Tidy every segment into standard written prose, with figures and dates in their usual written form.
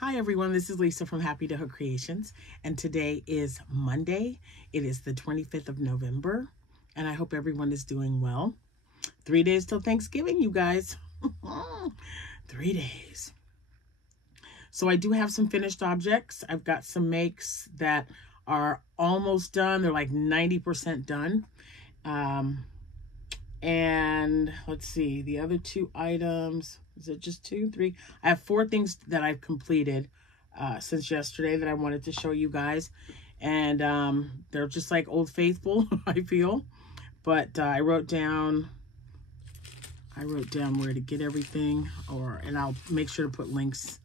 Hi everyone, this is Lisa from Happytohook Creations, and today is Monday. It is the 25th of November, and I hope everyone is doing well. 3 days till Thanksgiving, you guys. 3 days. So I do have some finished objects. I've got some makes that are almost done. They're like 90% done. And let's see, the other two items, is it just 2, 3? I have 4 things that I've completed since yesterday that I wanted to show you guys. And they're just like Old Faithful, I feel. But I wrote down where to get everything, and I'll make sure to put links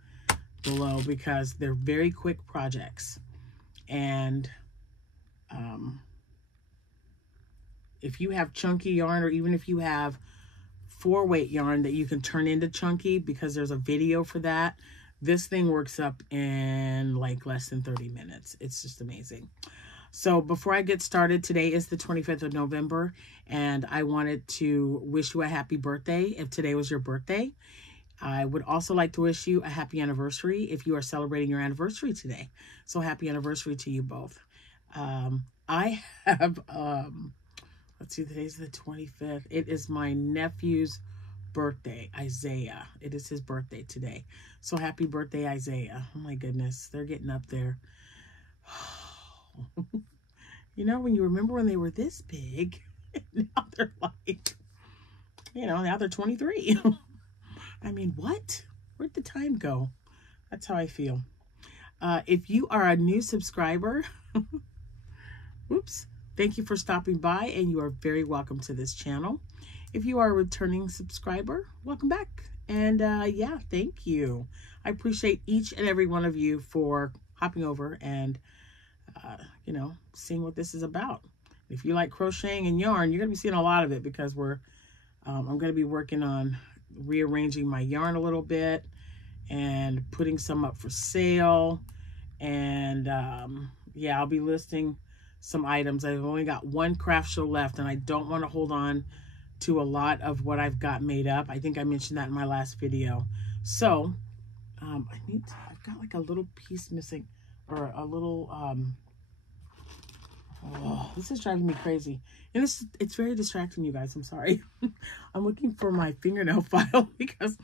below because they're very quick projects. And if you have chunky yarn, or even if you have 4-weight yarn that you can turn into chunky, because there's a video for that, this thing works up in like less than 30 minutes. It's just amazing. So before I get started, today is the 25th of November, and I wanted to wish you a happy birthday if today was your birthday. I would also like to wish you a happy anniversary if you are celebrating your anniversary today. So happy anniversary to you both. I have... let's see, today's the 25th. It is my nephew's birthday, Isaiah. It is his birthday today. So happy birthday, Isaiah. Oh my goodness, they're getting up there. You know, when you remember when they were this big, now they're like, you know, now they're 23. I mean, what? Where'd the time go? That's how I feel. If you are a new subscriber, whoops. Thank you for stopping by, and you are very welcome to this channel. If you are a returning subscriber, welcome back. And yeah, thank you. I appreciate each and every one of you for hopping over and, you know, seeing what this is about. If you like crocheting and yarn, you're going to be seeing a lot of it because I'm going to be working on rearranging my yarn a little bit and putting some up for sale. And yeah, I'll be listing some items. I've only got one craft show left, and I don't want to hold on to a lot of what I've got made up. I think I mentioned that in my last video. So I've got like a little piece missing, or a little oh, this is driving me crazy, and it's very distracting, you guys. I'm sorry. I'm looking for my fingernail file because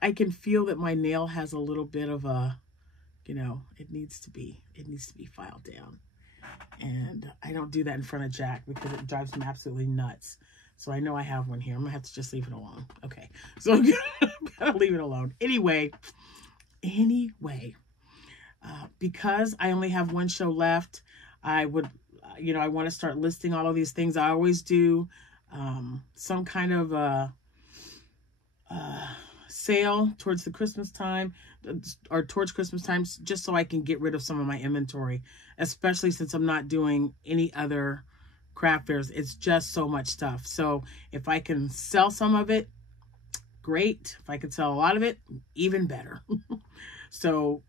I can feel that my nail has a little bit of a, you know, it needs to be filed down. And I don't do that in front of Jack because it drives him absolutely nuts. So I know I have one here. I'm gonna have to just leave it alone. Okay, so I'm gonna leave it alone. Anyway, because I only have one show left, I would, you know, I want to start listing all of these things. I always do some kind of a sale towards the Christmas time, or towards Christmas time, just so I can get rid of some of my inventory, especially since I'm not doing any other craft fairs. It's just so much stuff. So if I can sell some of it, great. If I could sell a lot of it, even better. So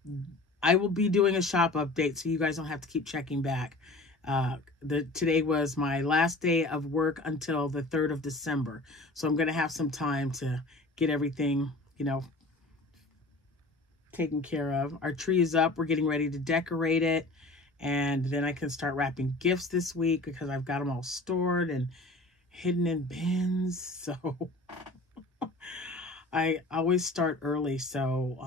I will be doing a shop update so you guys don't have to keep checking back. Today was my last day of work until the 3rd of December. So I'm going to have some time to get everything, you know, taken care of. Our tree is up. We're getting ready to decorate it. And then I can start wrapping gifts this week because I've got them all stored and hidden in bins. So I always start early. So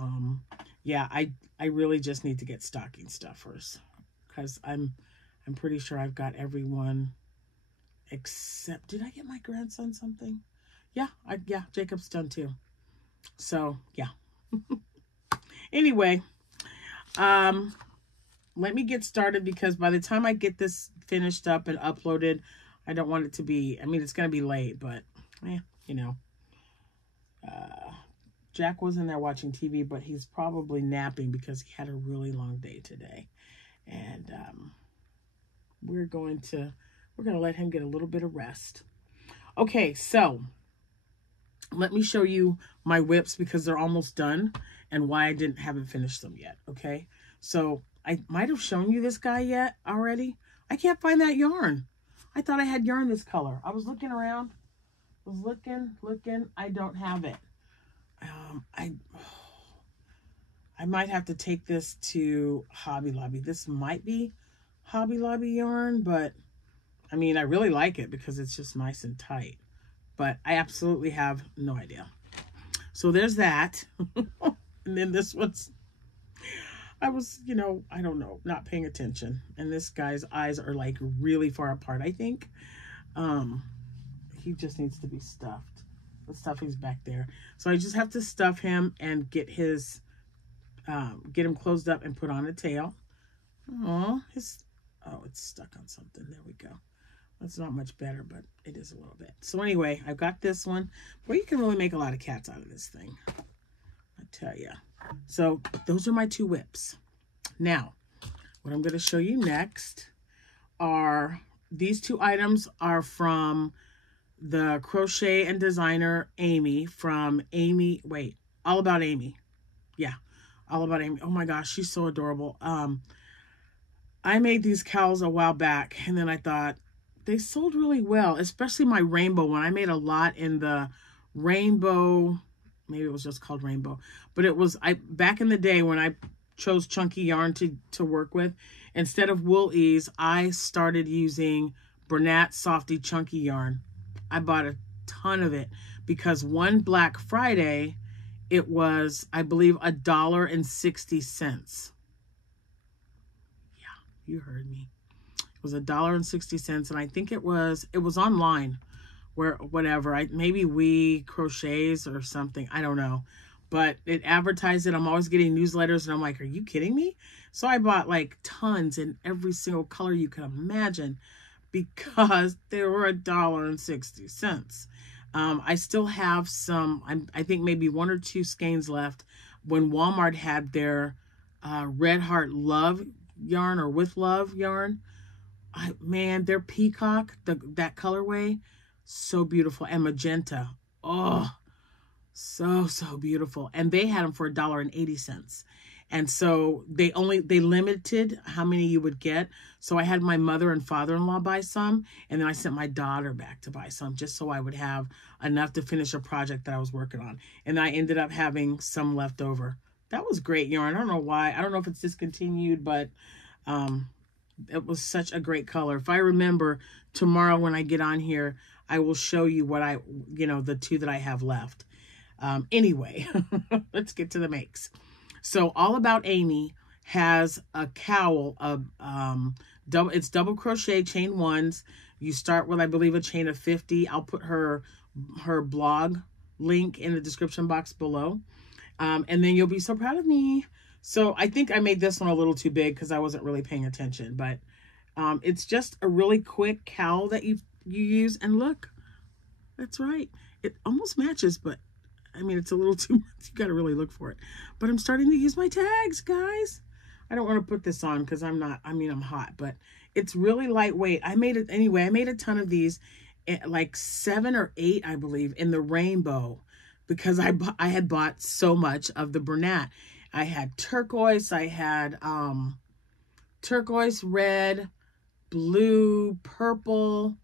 yeah, I really just need to get stocking stuffers because I'm pretty sure I've got everyone except, did I get my grandson something? Yeah, yeah, Jacob's done too. So yeah. Anyway, let me get started because by the time I get this finished up and uploaded, I don't want it to be, I mean, it's going to be late, but you know, Jack wasn't there watching TV, but he's probably napping because he had a really long day today. And we're going to let him get a little bit of rest. Okay, so let me show you my whips because they're almost done and why I haven't finished them yet. Okay, so I might have shown you this guy yet already. I can't find that yarn. I thought I had yarn this color. I was looking around, looking. I don't have it. I might have to take this to Hobby Lobby. This might be Hobby Lobby yarn, but I mean, I really like it because it's just nice and tight. But I absolutely have no idea. So there's that. And then this one's, I was, you know, I don't know, not paying attention. And this guy's eyes are like really far apart, I think. He just needs to be stuffed. The stuffing's back there. So I just have to stuff him and get his, get him closed up and put on a tail. Oh, it's stuck on something. There we go. That's not much better, but it is a little bit. So anyway, I've got this one. Well, you can really make a lot of cats out of this thing, I tell you. So those are my 2 whips. Now, what I'm going to show you next are, these 2 items are from the crochet and designer Amy from Amy, wait, All About Amy. Yeah, All About Amy. Oh my gosh, she's so adorable. I made these cowls a while back, and then I thought, they sold really well, especially my rainbow one. I made a lot in the rainbow, maybe it was just called rainbow, but it was, back in the day when I chose chunky yarn to work with, instead of wool ease, I started using Bernat Softy chunky yarn. I bought a ton of it because one Black Friday, it was, I believe, $1.60. Yeah, you heard me. It was $1.60, and I think it was online, where whatever, maybe We Crochets or something, I don't know, but it advertised it. I'm always getting newsletters, and I'm like, are you kidding me? So I bought like tons in every single color you could imagine because they were $1.60. I still have some, I think maybe 1 or 2 skeins left when Walmart had their Red Heart Love yarn or With Love yarn. Man, their peacock, that colorway, so beautiful. And magenta, oh, so beautiful. And they had them for $1.80. And so they limited how many you would get. So I had my mother and father-in-law buy some, and then I sent my daughter back to buy some just so I would have enough to finish a project that I was working on. And I ended up having some left over. That was great yarn. I don't know why. I don't know if it's discontinued, but it was such a great color. If I remember tomorrow when I get on here, I will show you what the 2 that I have left. Anyway, let's get to the makes. So All About Amy has a cowl of it's double crochet chain 1s. You start with, I believe, a chain of 50. I'll put her blog link in the description box below. And then you'll be so proud of me. So I think I made this one a little too big because I wasn't really paying attention, but it's just a really quick cowl that you use. And look, that's right. It almost matches, but I mean, it's a little too much. You got to really look for it. But I'm starting to use my tags, guys. I don't want to put this on because I'm hot, but it's really lightweight. I made it anyway. I made a ton of these, like 7 or 8, I believe, in the rainbow because I had bought so much of the Bernat. I had turquoise, I had turquoise, red, blue, purple.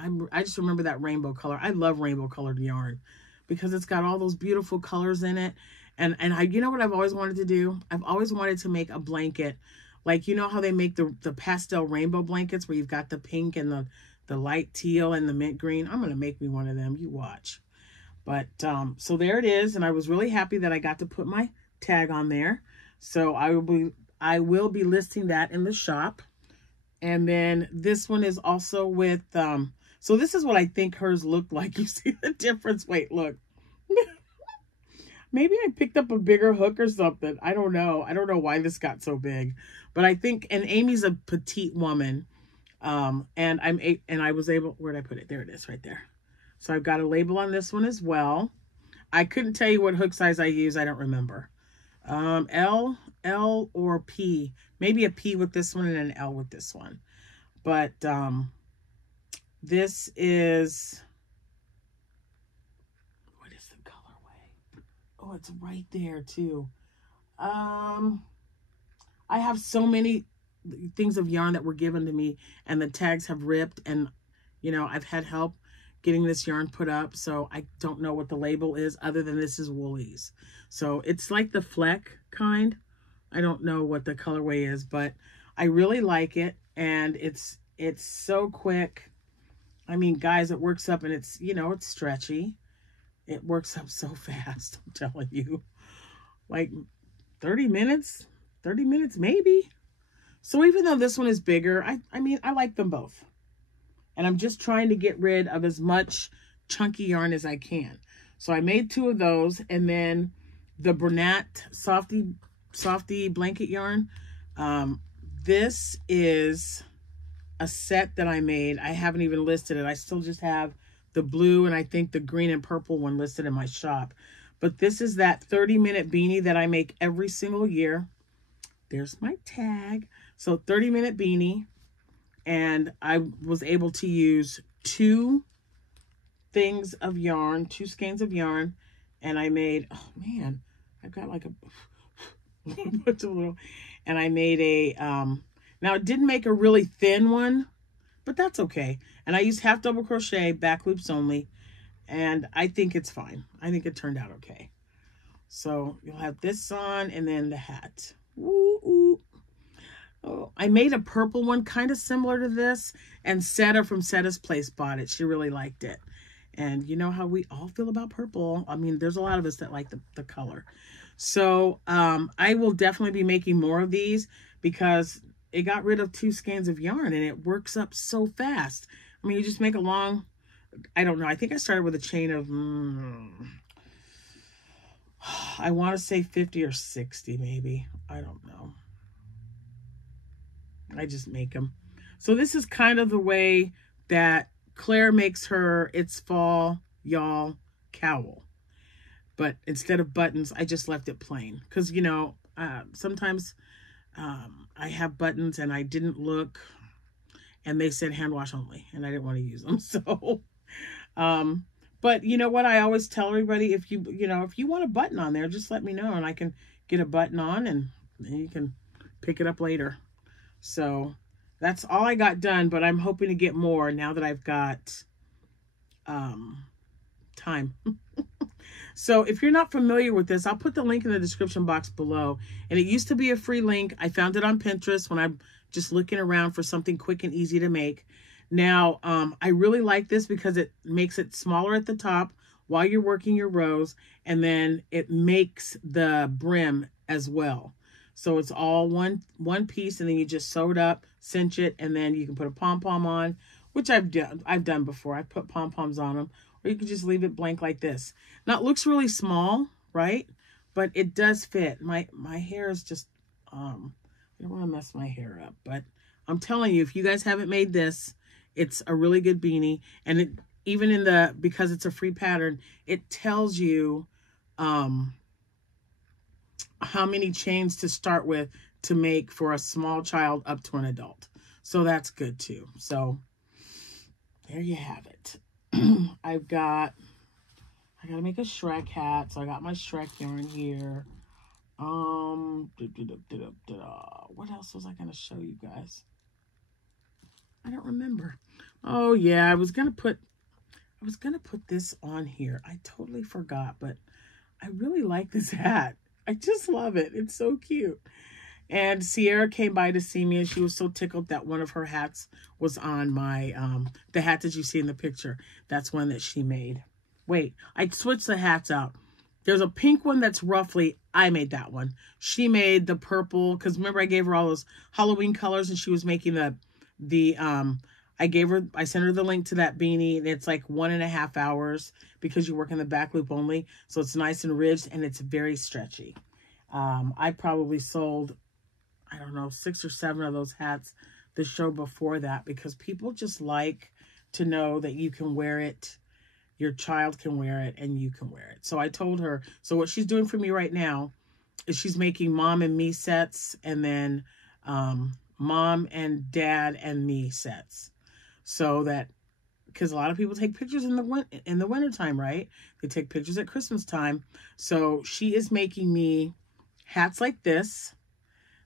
I just remember that rainbow color. I love rainbow colored yarn because it's got all those beautiful colors in it. And you know what I've always wanted to do? I've always wanted to make a blanket. Like, you know how they make the pastel rainbow blankets where you've got the pink and the light teal and the mint green? I'm going to make me one of them. You watch. But, so there it is. And I was really happy that I got to put my tag on there. So I will be listing that in the shop. And then this one is also with, so this is what I think hers looked like. You see the difference? Wait, look. Maybe I picked up a bigger hook or something. I don't know. I don't know why this got so big. But I think, and Amy's a petite woman. And I was able, where'd I put it? There it is right there. So I've got a label on this one as well. I couldn't tell you what hook size I use. I don't remember. L or P. Maybe a P with this one and an L with this one. But this is, what is the colorway? Oh, it's right there too. I have so many things of yarn that were given to me and the tags have ripped, and you know, I've had help getting this yarn put up, so I don't know what the label is other than this is Woolies. So it's like the Fleck kind. I don't know what the colorway is, but I really like it, and it's so quick. I mean, guys, it works up, and it's, you know, it's stretchy. It works up so fast, I'm telling you. Like 30 minutes maybe. So even though this one is bigger, I mean, I like them both. And I'm just trying to get rid of as much chunky yarn as I can. So I made 2 of those, and then the Bernat Softy blanket yarn. This is a set that I made. I haven't even listed it. I still just have the blue and I think the green and purple one listed in my shop. But this is that 30-minute beanie that I make every single year. There's my tag. So 30-minute beanie. And I was able to use 2 things of yarn, 2 skeins of yarn. And I made, oh man, I've got like a bunch of little, and I made a, now it didn't make a really thin one, but that's okay. And I used half double crochet, back loops only, and I think it's fine. I think it turned out okay. So you'll have this on, and then the hat. Ooh, ooh. Oh, I made a purple one kind of similar to this, and Seta from Seta's Place bought it. She really liked it. And you know how we all feel about purple. I mean, there's a lot of us that like the color. So I will definitely be making more of these because it got rid of 2 skeins of yarn, and it works up so fast. I mean, you just make a long, I don't know. I think I started with a chain of, I want to say 50 or 60 maybe. I don't know. I just make them. So this is kind of the way that Claire makes her It's Fall Y'all cowl. But instead of buttons, I just left it plain. Because, you know, sometimes I have buttons and I didn't look. And they said hand wash only. And I didn't want to use them. So, but you know what? I always tell everybody, if you want a button on there, just let me know. And I can get a button on and then you can pick it up later. So that's all I got done. But I'm hoping to get more now that I've got time. So if you're not familiar with this, I'll put the link in the description box below. And it used to be a free link. I found it on Pinterest when I'm just looking around for something quick and easy to make. Now, I really like this because it makes it smaller at the top while you're working your rows. And then it makes the brim as well. So it's all one piece, and then you just sew it up, cinch it, and then you can put a pom-pom on, which I've done before. I put pom-poms on them. Or you can just leave it blank like this. Now it looks really small, right? But it does fit. My hair is just, I don't want to mess my hair up. But I'm telling you, if you guys haven't made this, it's a really good beanie. And it, even in the, because it's a free pattern, it tells you how many chains to start with to make for a small child up to an adult. So that's good too. So there you have it. I gotta make a Shrek hat, so I got my Shrek yarn here. What else was I gonna show you guys? I don't remember. Oh yeah, I was gonna put this on here. I totally forgot, but I really like this hat. I just love it. It's so cute. And Sierra came by to see me, and she was so tickled that one of her hats was on my, the hat that you see in the picture. That's one that she made. Wait, I switched the hats out. There's a pink one that's roughly, I made that one. She made the purple, because remember I gave her all those Halloween colors, and she was making I sent her the link to that beanie. It's like 1.5 hours because you work in the back loop only. So it's nice and ridged, and it's very stretchy. I probably sold, I don't know, 6 or 7 of those hats the show before that, because people just like to know that you can wear it, your child can wear it, and you can wear it. So I told her, so what she's doing for me right now is she's making mom and me sets, and then mom and dad and me sets. So that, because a lot of people take pictures in the winter time, right? They take pictures at Christmas time. So she is making me hats like this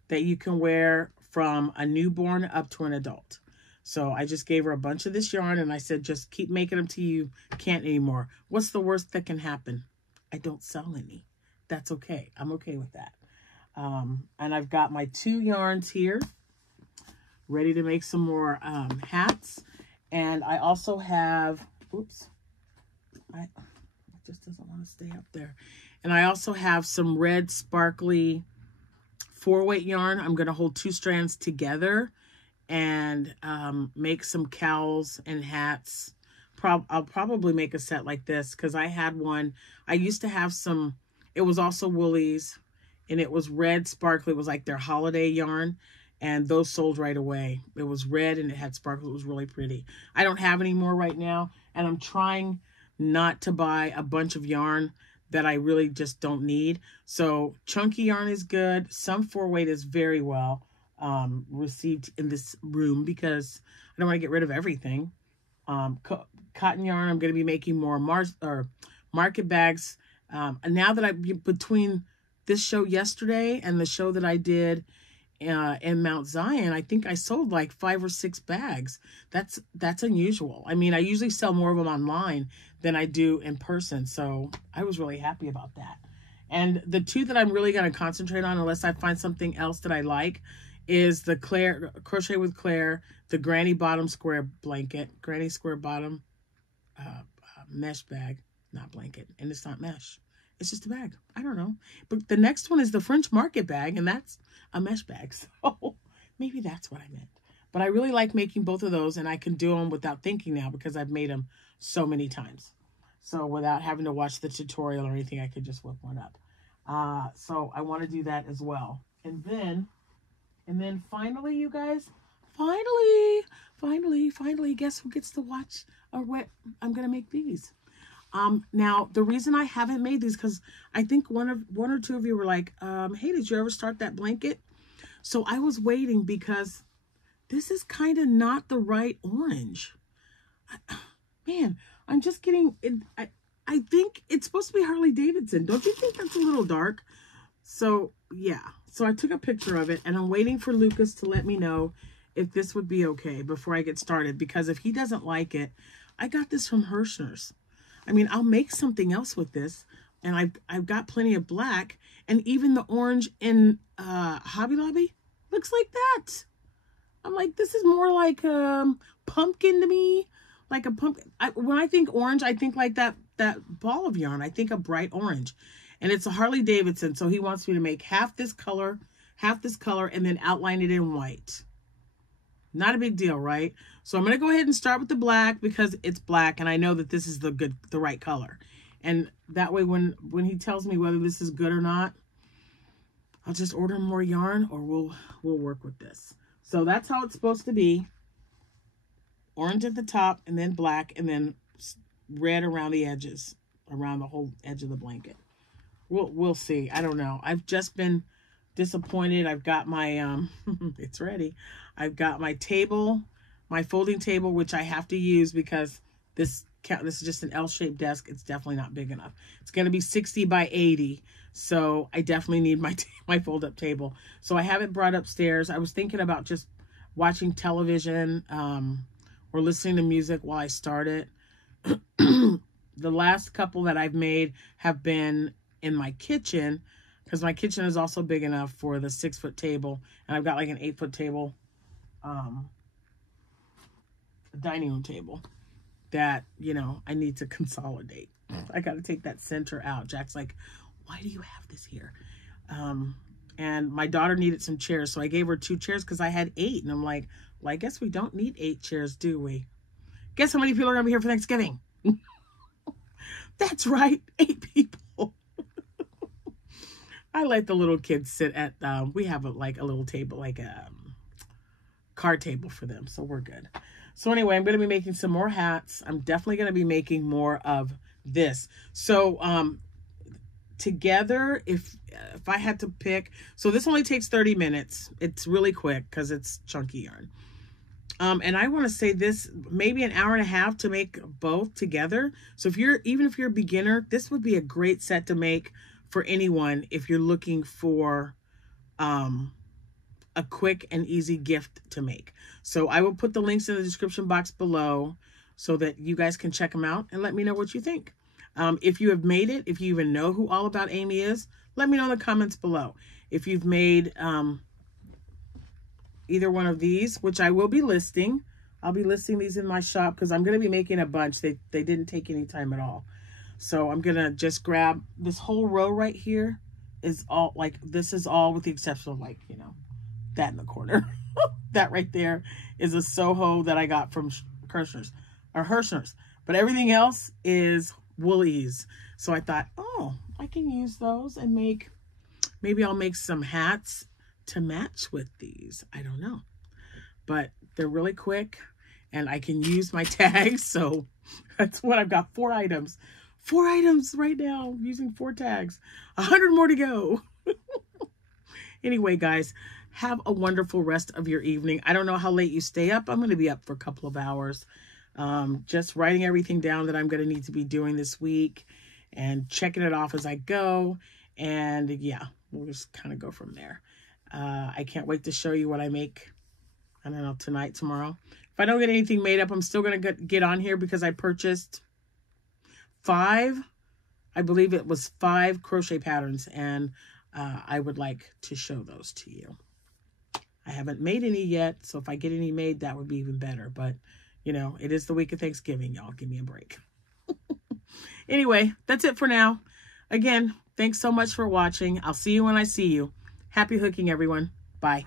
that you can wear from a newborn up to an adult. So I just gave her a bunch of this yarn and I said, just keep making them till you can't anymore. What's the worst that can happen? I don't sell any. That's okay. I'm okay with that. And I've got my 2 yarns here ready to make some more hats. And I also have, oops, it just doesn't want to stay up there. And I also have some red sparkly 4-weight yarn. I'm going to hold 2 strands together and make some cowls and hats. I'll probably make a set like this because I had one. I used to have some, it was also Woolies, and it was red sparkly. It was like their holiday yarn, and those sold right away. It was red and it had sparkle. It was really pretty. I don't have any more right now, and I'm trying not to buy a bunch of yarn that I really just don't need. So chunky yarn is good. Some 4-weight is very well received in this room because I don't want to get rid of everything. Cotton yarn, I'm going to be making more market bags. And now that between this show yesterday and the show that I did in Mount Zion, I think I sold like 5 or 6 bags. That's unusual. I mean, I usually sell more of them online than I do in person. So I was really happy about that. And the 2 that I'm really going to concentrate on, unless I find something else that I like, is the Crochet with Claire, the Granny Bottom Square Blanket, Granny Square Bottom mesh bag, not blanket. And it's not mesh. It's just a bag. I don't know. But the next one is the French Market bag, and that's a mesh bag. So maybe that's what I meant. But I really like making both of those, and I can do them without thinking now because I've made them so many times. So without having to watch the tutorial or anything, I could just whip one up. So I want to do that as well. And then finally, you guys, finally, guess who gets to watch or what I'm going to make these. Now, the reason I haven't made these, because I think one or two of you were like, hey, did you ever start that blanket? So I was waiting because this is kind of not the right orange. Man, I'm just getting it. I think it's supposed to be Harley Davidson. Don't you think that's a little dark? So yeah, so I took a picture of it and I'm waiting for Lucas to let me know if this would be okay before I get started, because if he doesn't like it, I got this from Hirschner's. I mean, I'll make something else with this, and I've got plenty of black, and even the orange in Hobby Lobby looks like that. I'm like, this is more like pumpkin to me, like a pumpkin. When I think orange, I think like that ball of yarn. I think a bright orange, and it's a Harley Davidson. So he wants me to make half this color, and then outline it in white. Not a big deal, right? So I'm going to go ahead and start with the black because it's black and I know that this is the right color. And that way when he tells me whether this is good or not, I'll just order more yarn or we'll work with this. So that's how it's supposed to be. Orange at the top and then black and then red around the edges, around the whole edge of the blanket. We'll see. I don't know. I've just been disappointed. I've got my it's ready. I've got my table, my folding table, which I have to use because this is just an L-shaped desk. It's definitely not big enough. It's going to be 60 by 80. So I definitely need my fold-up table. So I have it brought upstairs. I was thinking about just watching television or listening to music while I start it. The last couple that I've made have been in my kitchen, because my kitchen is also big enough for the 6-foot table, and I've got like an 8-foot table, a dining room table that, you know, I need to consolidate. I got to take that center out. Jack's like, why do you have this here? And my daughter needed some chairs, so I gave her 2 chairs because I had 8, and I'm like, well, I guess we don't need 8 chairs, do we? Guess how many people are going to be here for Thanksgiving? That's right, 8 people. I let the little kids sit at, we have a little table, like a card table for them. So we're good. So anyway, I'm going to be making some more hats. I'm definitely going to be making more of this. So together, if I had to pick, so this only takes 30 minutes. It's really quick because it's chunky yarn. And I want to say this, maybe an hour and a half to make both together. So even if you're a beginner, this would be a great set to make for anyone if you're looking for a quick and easy gift to make. So I will put the links in the description box below so that you guys can check them out and let me know what you think. If you have made it, if you even know who All About Amy is, let me know in the comments below. If you've made either one of these, which I will be listing. I'll be listing these in my shop because I'm going to be making a bunch. They didn't take any time at all. So I'm going to just grab this whole row right here is all like, this is all with the exception of like, you know, that in the corner. That right there is a Soho that I got from Hirschner's. But everything else is Woolies. So I thought, oh, I can use those and maybe I'll make some hats to match with these. I don't know. But they're really quick and I can use my tags. So that's what I've got. 4 items. 4 items right now using 4 tags. 100 more to go. Anyway, guys, have a wonderful rest of your evening. I don't know how late you stay up. I'm going to be up for a couple of hours. Just writing everything down that I'm going to need to be doing this week and checking it off as I go. And yeah, we'll just kind of go from there. I can't wait to show you what I make. I don't know, tonight, tomorrow. If I don't get anything made up, I'm still going to get on here because I purchased 5, I believe it was 5 crochet patterns, and I would like to show those to you. I haven't made any yet, so if I get any made, that would be even better. But, you know, it is the week of Thanksgiving, y'all. Give me a break. Anyway, that's it for now. Again, thanks so much for watching. I'll see you when I see you. Happy hooking, everyone. Bye.